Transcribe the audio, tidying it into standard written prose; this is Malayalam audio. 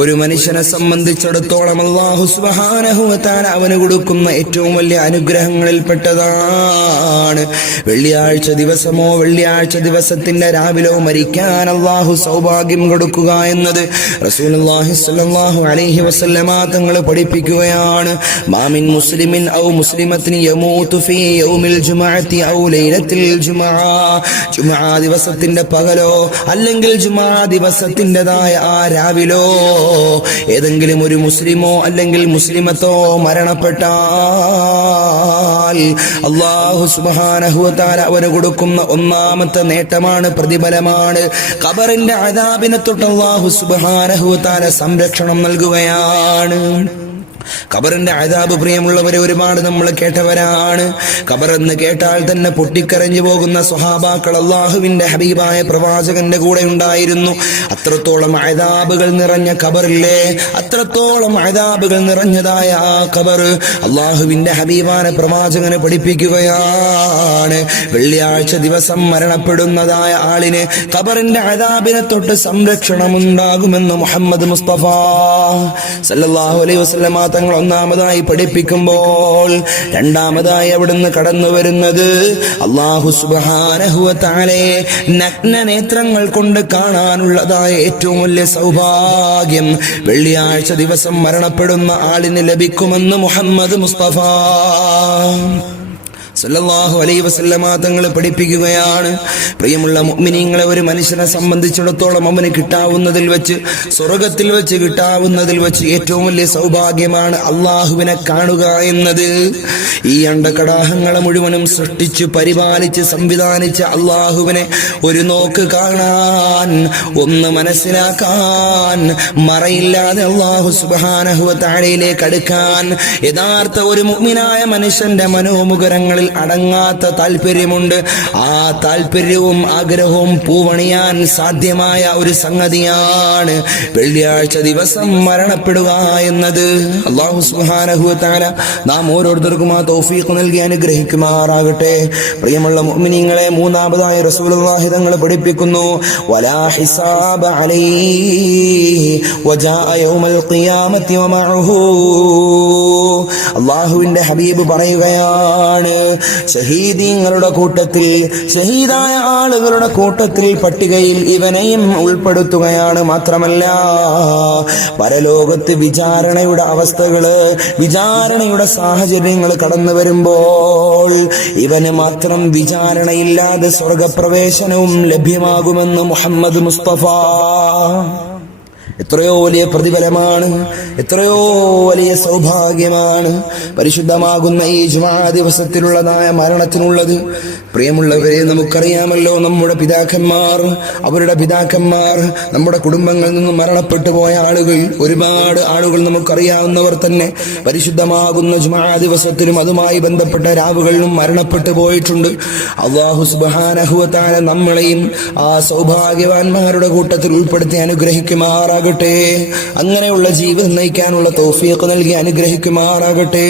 ഒരു മനുഷ്യനെ സംബന്ധിച്ചിടത്തോളം അല്ലാഹു സുബ്ഹാനഹു വ തആല അവന് കൊടുക്കുന്ന ഏറ്റവും വലിയ അനുഗ്രഹങ്ങളിൽപ്പെട്ടതാണ് വെള്ളിയാഴ്ച ദിവസമോ വെള്ളിയാഴ്ച ദിവസത്തിന്റെ രാവിലോ മരിക്കാൻ അല്ലാഹു സൗഭാഗ്യം കൊടുക്കുക എന്നത് റസൂലുള്ളാഹി സ്വല്ലല്ലാഹു അലൈഹി വസല്ലമ തങ്ങൾ പഠിപ്പിക്കുകയാണ്. മാമിൻ മുസ്ലിമിൻ ഔ മുസ്ലിമത്തിൻ യമൂതു ഫീ യൗമിൽ ജുമുഅത്തി ഔ ലൈലത്തിൽ ജുമുഅ, ജുമുഅ ദിവസത്തിന്റെ പകലോ അല്ലെങ്കിൽ ജുമുഅ ദിവസത്തിന്റേതായ ആ രാവിലോ ഏതെങ്കിലും ഒരു മുസ്ലിമോ അല്ലെങ്കിൽ മുസ്ലിമത്തോ മരണപ്പെട്ടാൽ അല്ലാഹു സുബ്ഹാനഹു വ തആല അവന് കൊടുക്കുന്ന ഒന്നാമത്തെ നേട്ടമാണ്, പ്രതിഫലമാണ്, ഖബറിന്റെ അദാബിനെ തൊട്ട് അല്ലാഹു സുബ്ഹാനഹു വ തആല സംരക്ഷണം നൽകുകയാണ്. ഖബറിന്റെ അദാബ് പ്രിയമുള്ളവരെ ഒരുപാട് നമ്മൾ കേട്ടവരാണ്. ഖബറെന്ന് കേട്ടാൽ തന്നെ പൊട്ടിക്കരഞ്ഞു പോകുന്ന സ്വഹാബാക്കൾ അല്ലാഹുവിന്റെ ഹബീബായ പ്രവാചകന്റെ കൂടെ ഉണ്ടായിരുന്നു. അത്രത്തോളം അദാബുകൾ നിറഞ്ഞ ഖബറില്ലേ, അത്രത്തോളം അദാബുകൾ നിറഞ്ഞതായ ആ ഖബർ അല്ലാഹുവിന്റെ ഹബീബായ പ്രവാചകനെ പഠിപ്പിക്കുകയാണ്. വെള്ളിയാഴ്ച ദിവസം മരണപ്പെടുന്നതായ ആളിന് ഖബറിന്റെ അദാബിനെ തൊട്ട് സംരക്ഷണം ഉണ്ടാകുമെന്ന് മുഹമ്മദ് മുസ്തഫ സല്ലല്ലാഹു അലൈഹി വസല്ലമ തങ്ങൾ ഒന്നാമതായി പഠിപ്പിക്കുമ്പോൾ രണ്ടാമതായി അവിടുന്ന് കടന്നു വരുന്നത് അല്ലാഹു സുബ്ഹാനഹു വ തആലയെ നഗ്ന നേത്രങ്ങൾ കൊണ്ട് കാണാനുള്ളതായ ഏറ്റവും വലിയ സൗഭാഗ്യം വെള്ളിയാഴ്ച ദിവസം മരണപ്പെടുന്ന ആളിന് ലഭിക്കുമെന്ന് മുഹമ്മദ് മുസ്തഫ സല്ലല്ലാഹു അലൈഹി വസല്ലമ തങ്ങൾ പഠിപ്പിക്കുകയാണ്. പ്രിയമുള്ള മുഅ്മിനീങ്ങളെ, ഒരു മനുഷ്യനെ സംബന്ധിച്ചിടത്തോളം അവന് കിട്ടാവുന്നതിൽ വെച്ച്, സ്വർഗത്തിൽ വെച്ച് കിട്ടാവുന്നതിൽ വെച്ച് ഏറ്റവും വലിയ സൗഭാഗ്യമാണ് അള്ളാഹുവിനെ കാണുക എന്നത്. ഈ അണ്ടകടാഹങ്ങളെ മുഴുവനും സൃഷ്ടിച്ച് പരിപാലിച്ച് സംവിധാനിച്ച അള്ളാഹുവിനെ ഒരു നോക്ക് കാണാൻ, ഒന്ന് മനസ്സിലാക്കാൻ, മറയില്ലാതെ അല്ലാഹു സുബ്ഹാനഹു വ തആലയിലേക്ക് അടുക്കാൻ യഥാർത്ഥ ഒരു മുഅ്മിനായ മനുഷ്യന്റെ മനോമുഖരങ്ങളിൽ അടങ്ങാത്ത താല്പര്യമുണ്ട്. ആ താല്പര്യവും ആഗ്രഹവും പൂവണിയാൻ സാധ്യമായ ഒരു സംഗതിയാണ് വെള്ളിയാഴ്ച ദിവസം മരണപ്പെടുക എന്നത്. അല്ലാഹു സുബ്ഹാനഹു വ തആല നാം ഓരോരുത്തർക്കും ആ തൗഫീഖ് നൽകി അനുഗ്രഹിക്കുമാറാകട്ടെ. പ്രിയമുള്ള മുഅ്മിനീങ്ങളെ, മൂന്നാമതായി റസൂലുള്ളാഹി തങ്ങൾ പഠിപ്പിക്കുന്നു, വലാ ഹിസാബ അലൈഹി വജാഅ യൗമൽ ഖിയാമത്തി വമഅഹു. അല്ലാഹുവിന്റെ ഹബീബ് പറയുകയാണ്, ഷഹീദീങ്ങളുടെ കൂട്ടത്തിൽ, ഷഹീദായ ആളുകളുടെ കൂട്ടത്തിൽ പട്ടികയിൽ ഇവനെയും ഉൾപ്പെടുത്തുകയാണ്. മാത്രമല്ല, പരലോകത്ത് വിചാരണയുടെ അവസ്ഥകള്, വിചാരണയുടെ സാഹചര്യങ്ങൾ കടന്നു വരുമ്പോൾ ഇവന് മാത്രം വിചാരണയില്ലാതെ സ്വർഗപ്രവേശനവും ലഭ്യമാകുമെന്ന് മുഹമ്മദ് മുസ്തഫ. എത്രയോ വലിയ പ്രതിഫലമാണ്, എത്രയോ വലിയ സൗഭാഗ്യമാണ് പരിശുദ്ധമാകുന്ന ഈ ജുമുഅ ദിവസത്തിലുള്ളതായ മരണത്തിനുള്ളത്. പ്രിയമുള്ളവരെ, നമുക്കറിയാമല്ലോ, നമ്മുടെ പിതാക്കന്മാർ, അവരുടെ പിതാക്കന്മാർ, നമ്മുടെ കുടുംബങ്ങളിൽ നിന്നും മരണപ്പെട്ടു പോയ ആളുകൾ, ഒരുപാട് ആളുകൾ നമുക്കറിയാവുന്നവർ തന്നെ പരിശുദ്ധമാകുന്ന ജുമുഅ ദിവസത്തിലും അതുമായി ബന്ധപ്പെട്ട രാവുകളിലും മരണപ്പെട്ടു പോയിട്ടുണ്ട്. അല്ലാഹു സുബ്ഹാനഹു വ തആല നമ്മളെയും ആ സൗഭാഗ്യവാന്മാരുടെ കൂട്ടത്തിൽ ഉൾപ്പെടുത്തി അനുഗ്രഹിക്കുമാറാകട്ടെ. അങ്ങനെയുള്ള ജീവിതം നയിക്കാനുള്ള തൗഫീഖ് നൽകി അനുഗ്രഹിക്കുമാറാകട്ടെ.